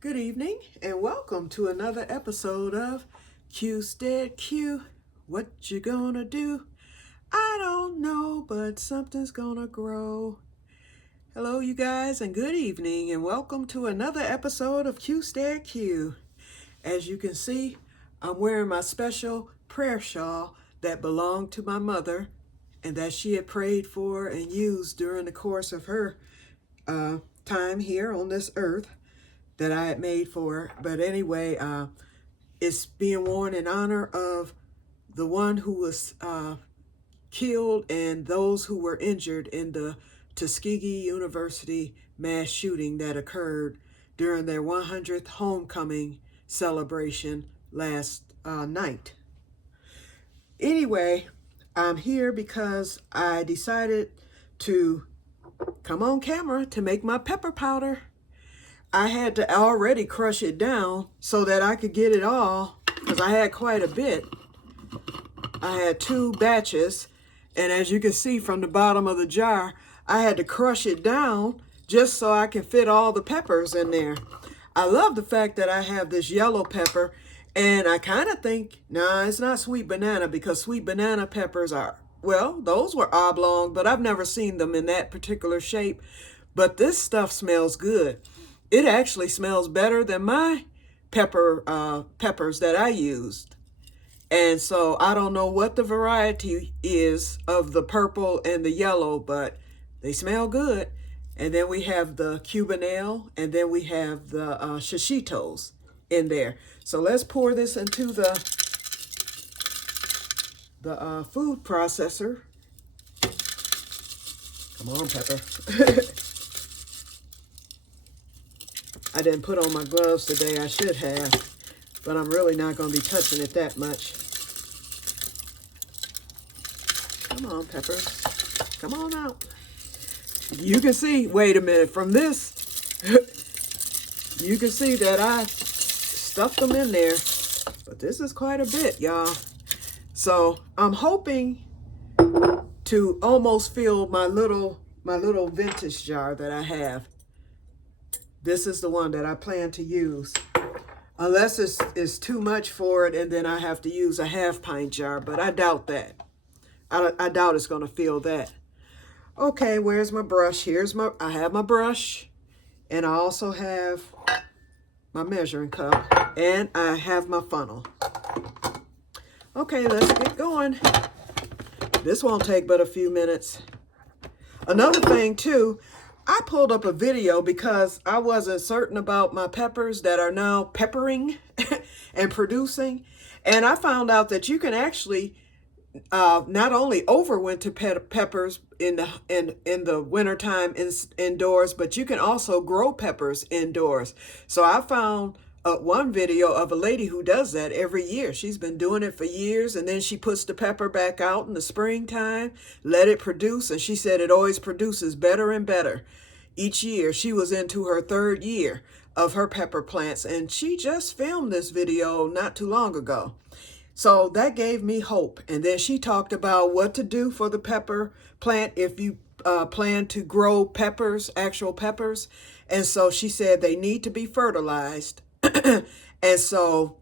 Good evening and welcome to another episode of Que-stead-Que. What you gonna do? I don't know, but something's gonna grow. Hello you guys and good evening and welcome to another episode of Que-stead-Que. As you can see, I'm wearing my special prayer shawl that belonged to my mother and that she had prayed for and used during the course of her time here on this earth that I had made for her. But anyway, it's being worn in honor of the one who was killed and those who were injured in the Tuskegee University mass shooting that occurred during their 100th homecoming celebration last night. Anyway, I'm here because I decided to come on camera to make my pepper powder. I had to already crush it down so that I could get it all, because I had quite a bit. I had 2 batches, and as you can see from the bottom of the jar, I had to crush it down just so I can fit all the peppers in there. I love the fact that I have this yellow pepper, and I kind of think, nah, it's not sweet banana, because sweet banana peppers are, well, those were oblong, but I've never seen them in that particular shape. But this stuff smells good. It actually smells better than my peppers that I used. And so I don't know what the variety is of the purple and the yellow, but they smell good. And then we have the Cubanelle, and then we have the shishitos in there. So let's pour this into the food processor. Come on, pepper. I didn't put on my gloves today. I should have, but I'm really not going to be touching it that much. Come on, peppers. Come on out. You can see, wait a minute, from this, you can see that I stuffed them in there, but this is quite a bit, y'all. So I'm hoping to almost fill my little vintage jar that I have. This is the one that I plan to use. Unless it's too much for it and then I have to use a half-pint jar, but I doubt that. I doubt it's going to fill that. Okay, where's my brush? I have my brush, and I also have my measuring cup, and I have my funnel. Okay, let's get going. This won't take but a few minutes. Another thing too, I pulled up a video because I wasn't certain about my peppers that are now peppering and producing. And I found out that you can actually not only overwinter peppers in the wintertime indoors, but you can also grow peppers indoors. So I found one video of a lady who does that every year. She's been doing it for years, and then she puts the pepper back out in the springtime, let it produce, and she said it always produces better and better each year. She was into her 3rd year of her pepper plants, and she just filmed this video not too long ago. So that gave me hope. And then she talked about what to do for the pepper plant if you plan to grow peppers, actual peppers. And so she said they need to be fertilized. And so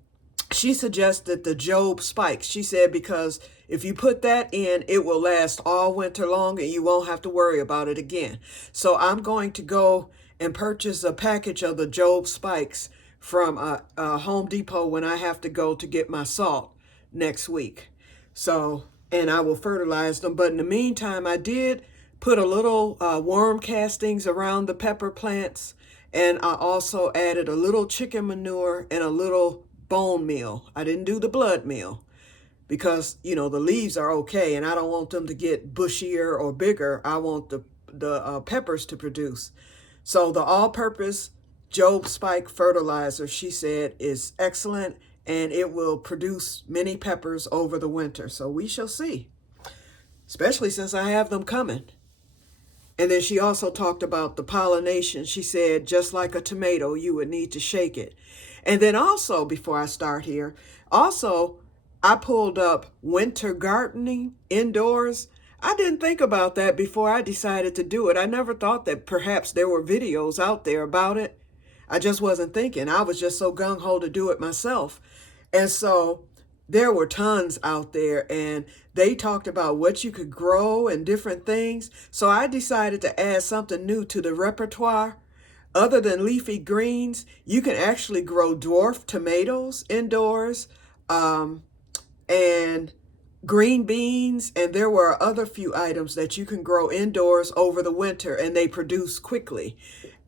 she suggested the Job spikes. She said because if you put that in, it will last all winter long and you won't have to worry about it again. So I'm going to go and purchase a package of the Job spikes from Home Depot when I have to go to get my salt next week. So, and I will fertilize them. But in the meantime, I did put a little worm castings around the pepper plants. And I also added a little chicken manure and a little bone meal. I didn't do the blood meal because, you know, the leaves are okay and I don't want them to get bushier or bigger. I want the peppers to produce. So the all-purpose Job Spike fertilizer, she said, is excellent and it will produce many peppers over the winter. So we shall see, especially since I have them coming. And then she also talked about the pollination. She said, just like a tomato, you would need to shake it. And then also, before I start here, also, I pulled up winter gardening indoors. I didn't think about that before I decided to do it. I never thought that perhaps there were videos out there about it. I just wasn't thinking. I was just so gung-ho to do it myself. And so there were tons out there, and they talked about what you could grow and different things. So I decided to add something new to the repertoire. Other than leafy greens, you can actually grow dwarf tomatoes indoors, and green beans, and there were other few items that you can grow indoors over the winter, and they produce quickly.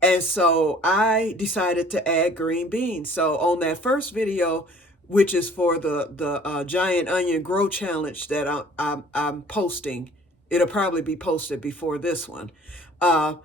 And so I decided to add green beans. So on that first video, which is for the giant onion grow challenge that I'm posting, it'll probably be posted before this one. I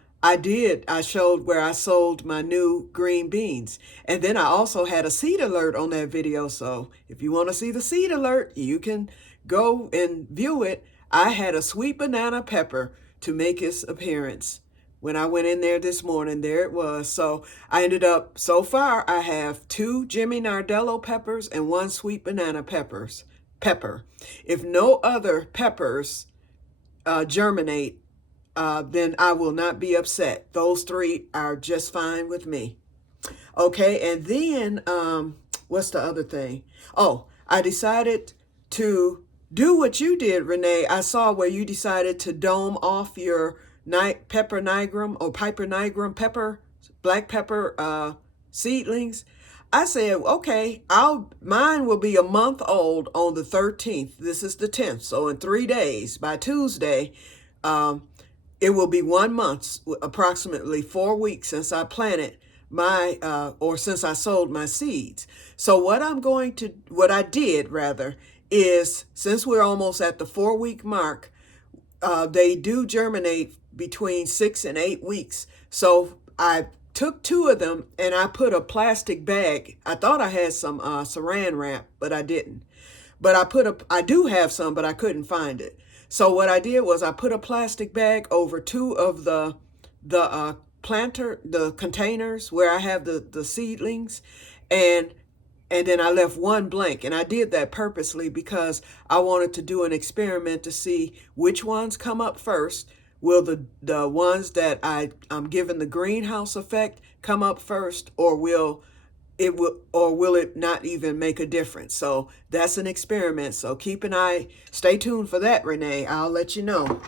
showed where I sold my new green beans. And then I also had a seed alert on that video. So if you want to see the seed alert, you can go and view it. I had a sweet banana pepper to make its appearance. When I went in there this morning, there it was. So I ended up, so far, I have 2 Jimmy Nardello peppers and 1 sweet banana pepper. If no other peppers germinate, then I will not be upset. Those 3 are just fine with me. Okay, and then what's the other thing? Oh, I decided to do what you did, Renee. I saw where you decided to dome off your pepper nigrum or piper nigrum pepper, black pepper seedlings. I said, okay, mine will be a month old on the 13th. This is the 10th. So in 3 days, by Tuesday, it will be 1 month, approximately 4 weeks since I planted or since I sowed my seeds. So what I did rather, is since we're almost at the 4-week mark, they do germinate between 6 and 8 weeks. So I took 2 of them and I put a plastic bag. I thought I had some saran wrap, but I didn't. But I do have some, but I couldn't find it. So what I did was I put a plastic bag over 2 of the containers where I have the seedlings, and then I left 1 blank. And I did that purposely because I wanted to do an experiment to see which ones come up first. Will the ones that I'm giving the greenhouse effect come up first, or will it not even make a difference? So that's an experiment. So stay tuned for that, Renee. I'll let you know.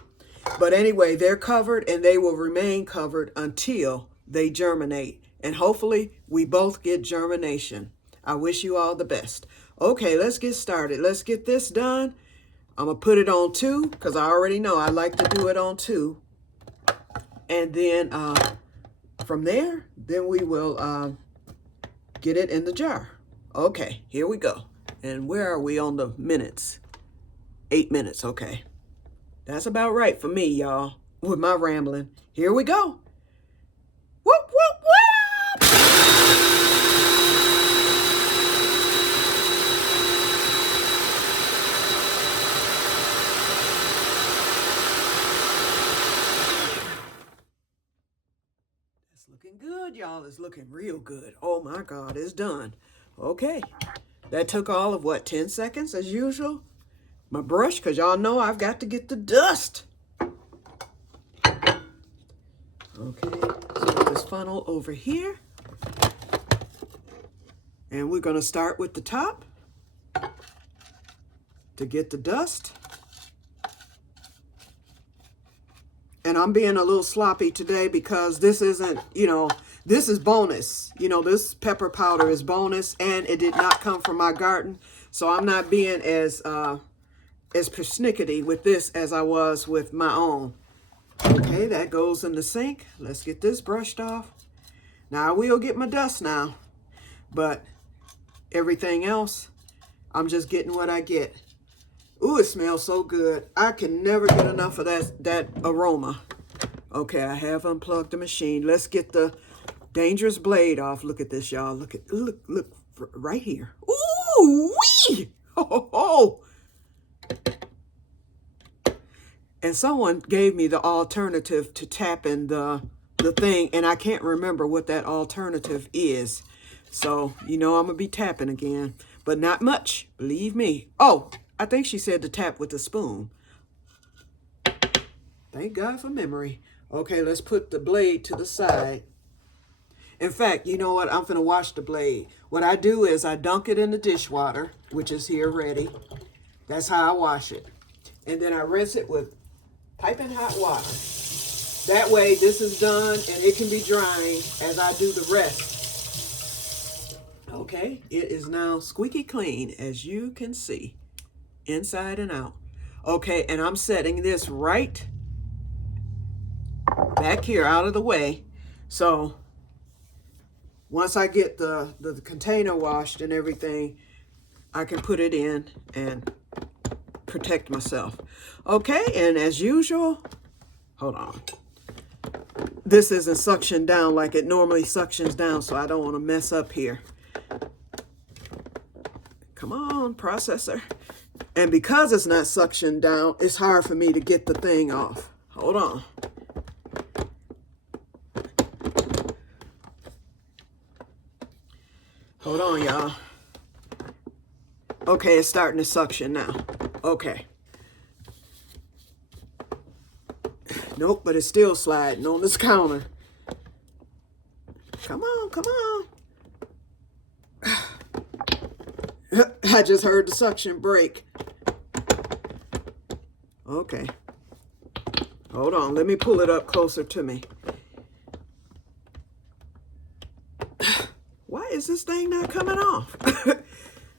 But anyway, they're covered and they will remain covered until they germinate. And hopefully we both get germination. I wish you all the best. Okay, let's get started. Let's get this done. I'm going to put it on 2 because I already know I like to do it on 2. And then from there, then we will get it in the jar. Okay, here we go. And where are we on the minutes? 8 minutes, okay. That's about right for me, y'all, with my rambling. Here we go. Whoop, whoop, whoop! It's looking good, y'all. It's looking real good. Oh, my God, it's done. Okay. That took all of, 10 seconds as usual? My brush, because y'all know I've got to get the dust. Okay, so put this funnel over here. And we're going to start with the top to get the dust. And I'm being a little sloppy today because this isn't, this is bonus. This pepper powder is bonus, and it did not come from my garden. So I'm not being as persnickety with this as I was with my own. Okay, that goes in the sink. Let's get this brushed off. Now I will get my dust now, but everything else, I'm just getting what I get. Ooh, it smells so good. I can never get enough of that aroma. Okay, I have unplugged the machine. Let's get the dangerous blade off. Look at this, y'all. Look right here. Ooh, wee! Ho, ho, ho. And someone gave me the alternative to tapping the thing, and I can't remember what that alternative is. So, I'm going to be tapping again, but not much, believe me. Oh, I think she said to tap with a spoon. Thank God for memory. Okay, let's put the blade to the side. In fact, you know what? I'm finna wash the blade. What I do is I dunk it in the dishwater, which is here ready. That's how I wash it. And then I rinse it with piping hot water. That way this is done and it can be drying as I do the rest. Okay, it is now squeaky clean, as you can see, inside and out. Okay, and I'm setting this right back here out of the way. So once I get the container washed and everything, I can put it in and protect myself. Okay, and as usual, hold on. This isn't suctioned down like it normally suctions down, so I don't want to mess up here. Come on, processor. And because it's not suctioned down, it's hard for me to get the thing off. Hold on. Hold on, y'all. Okay, it's starting to suction now. Okay. Nope, but it's still sliding on this counter. Come on, come on. I just heard the suction break. Okay. Hold on, let me pull it up closer to me. Why is this thing not coming off?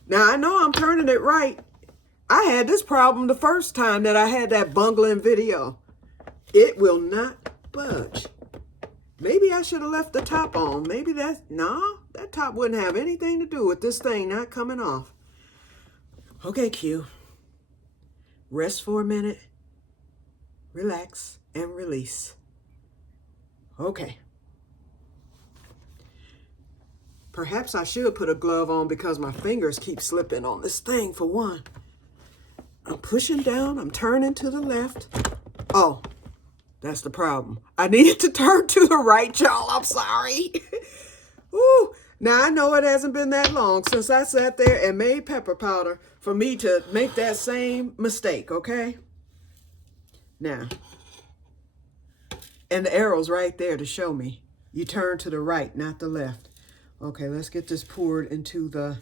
Now, I know I'm turning it right. I had this problem the first time that I had that bungling video. It will not budge. Maybe I should have left the top on. Maybe that top wouldn't have anything to do with this thing not coming off. Okay, Que. Rest for a minute. Relax and release. Okay. Perhaps I should put a glove on because my fingers keep slipping on this thing for one. I'm pushing down. I'm turning to the left. Oh. That's the problem. I needed to turn to the right, y'all. I'm sorry. Ooh. Now, I know it hasn't been that long since I sat there and made pepper powder for me to make that same mistake, okay? Now, and the arrow's right there to show me. You turn to the right, not the left. Okay, let's get this poured into the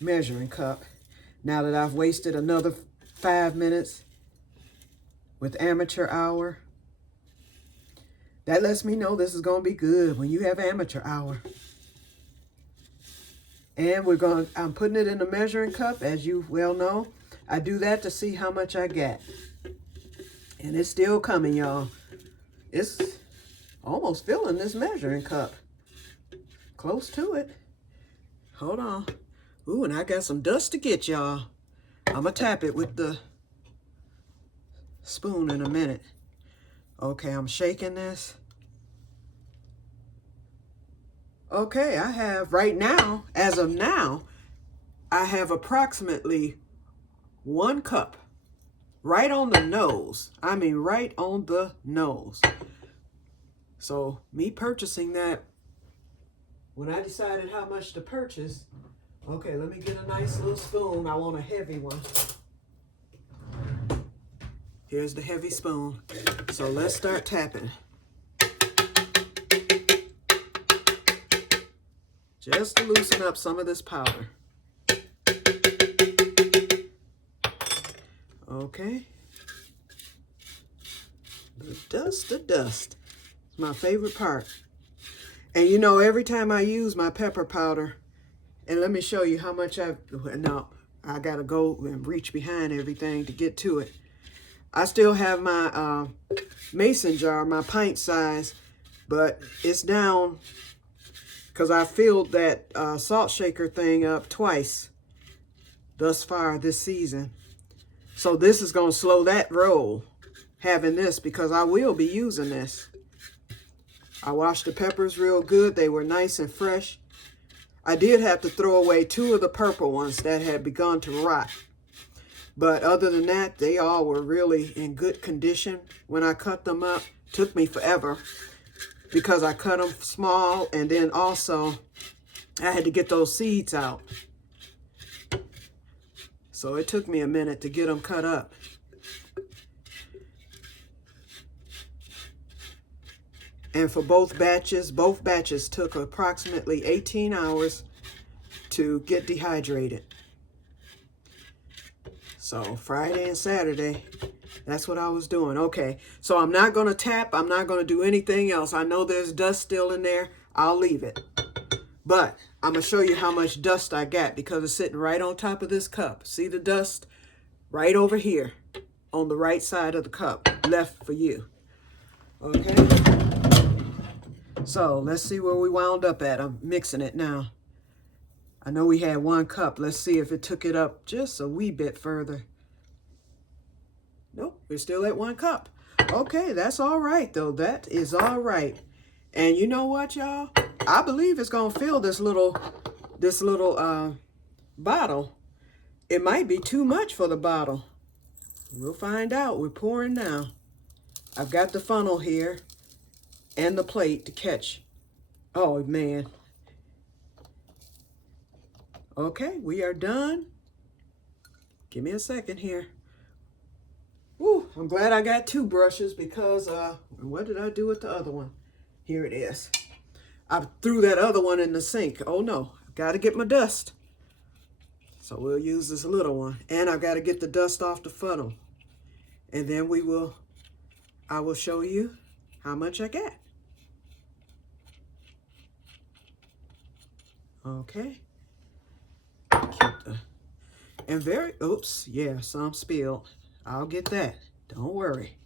measuring cup. Now that I've wasted another 5 minutes with amateur hour. That lets me know this is going to be good when you have amateur hour. And I'm putting it in a measuring cup, as you well know. I do that to see how much I get. And it's still coming, y'all. It's almost filling this measuring cup. Close to it. Hold on. Ooh, and I got some dust to get, y'all. I'm going to tap it with the spoon in a minute. Okay, I'm shaking this. Okay, I have right now, as of now, I have approximately 1 cup. Right on the nose. I mean, right on the nose. So, me purchasing that, when I decided how much to purchase, okay, let me get a nice little spoon. I want a heavy one. Here's the heavy spoon. So let's start tapping. Just to loosen up some of this powder. Okay. The dust. It's my favorite part. And you know, every time I use my pepper powder, and let me show you how much I gotta go and reach behind everything to get to it. I still have my mason jar, my pint size, but it's down because I filled that salt shaker thing up twice thus far this season. So this is going to slow that roll, having this, because I will be using this. I washed the peppers real good. They were nice and fresh. I did have to throw away 2 of the purple ones that had begun to rot. But other than that, they all were really in good condition. When I cut them up, it took me forever because I cut them small, and then also I had to get those seeds out. So it took me a minute to get them cut up. And for both batches took approximately 18 hours to get dehydrated. So Friday and Saturday, that's what I was doing. Okay, so I'm not going to tap. I'm not going to do anything else. I know there's dust still in there. I'll leave it. But I'm going to show you how much dust I got because it's sitting right on top of this cup. See the dust? Right over here on the right side of the cup, left for you. Okay? So let's see where we wound up at. I'm mixing it now. I know we had 1 cup. Let's see if it took it up just a wee bit further. Nope, we're still at 1 cup. Okay, that's all right, though. That is all right. And you know what, y'all? I believe it's going to fill this little bottle. It might be too much for the bottle. We'll find out. We're pouring now. I've got the funnel here and the plate to catch. Oh, man. Okay, we are done. Give me a second here. Woo, I'm glad I got 2 brushes because, what did I do with the other one? Here it is. I threw that other one in the sink. Oh no, I've got to get my dust. So we'll use this little one. And I've got to get the dust off the funnel. And then I will show you how much I got. Okay. Oops, yeah, some spilled. I'll get that. Don't worry.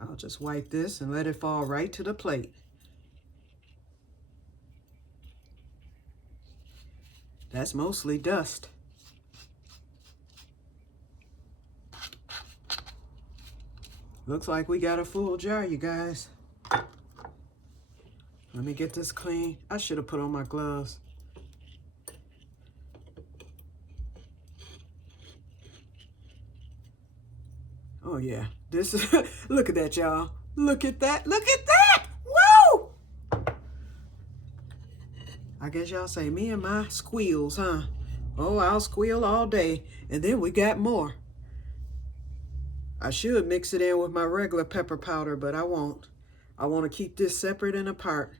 I'll just wipe this and let it fall right to the plate. That's mostly dust. Looks like we got a full jar, you guys. Let me get this clean. I should have put on my gloves. Oh yeah, this is, look at that, y'all. Look at that, look at that, woo! I guess y'all say me and my squeals, huh? Oh, I'll squeal all day. And then we got more. I should mix it in with my regular pepper powder, but I won't. I want to keep this separate and apart.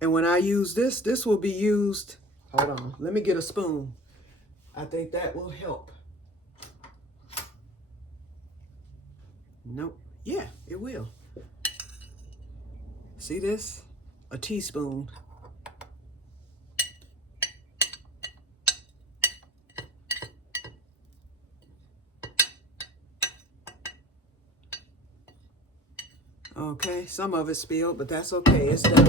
And when I use this, this will be used, hold on, let me get a spoon. I think that will help. Nope, yeah, it will. See this? A teaspoon. Okay, some of it spilled, but that's okay, it's done.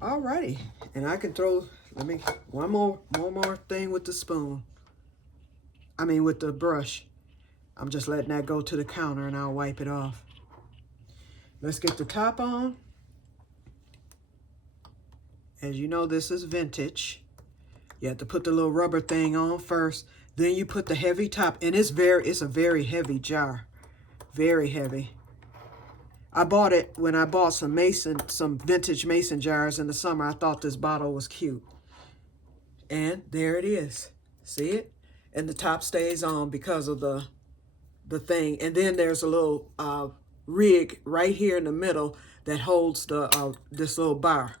Alrighty, and I can throw, one more thing with the spoon. I mean with the brush. I'm just letting that go to the counter and I'll wipe it off. Let's get the top on. As you know, this is vintage. You have to put the little rubber thing on first. Then you put the heavy top, and it's a very heavy jar. Very heavy. I bought it when I bought some vintage mason jars in the summer. I thought this bottle was cute. And there it is. See it? And the top stays on because of the thing. And then there's a little rig right here in the middle that holds this little bar.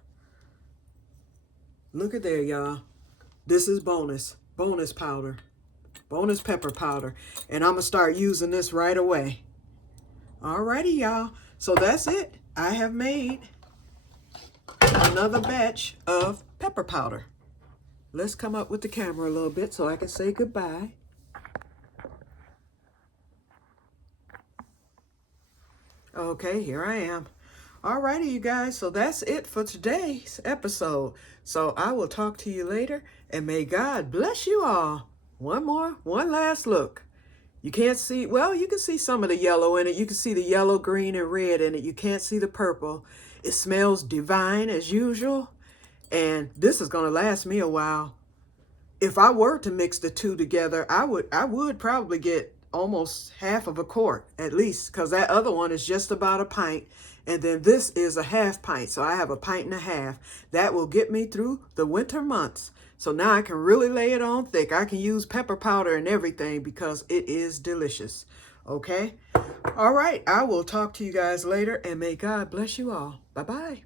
Look at there, y'all. This is bonus powder, bonus pepper powder. And I'm going to start using this right away. Alrighty, y'all. So that's it. I have made another batch of pepper powder. Let's come up with the camera a little bit so I can say goodbye. Okay, here I am. Alrighty, you guys. So that's it for today's episode. So I will talk to you later, and may God bless you all. One last look. You can't see, well, you can see some of the yellow in it. You can see the yellow, green, and red in it. You can't see the purple. It smells divine as usual. And this is going to last me a while. If I were to mix the two together, I would probably get almost half of a quart at least, because that other one is just about a pint. And then this is a half pint. So I have a pint and a half. That will get me through the winter months. So now I can really lay it on thick. I can use pepper powder and everything because it is delicious. Okay? All right. I will talk to you guys later, and may God bless you all. Bye-bye.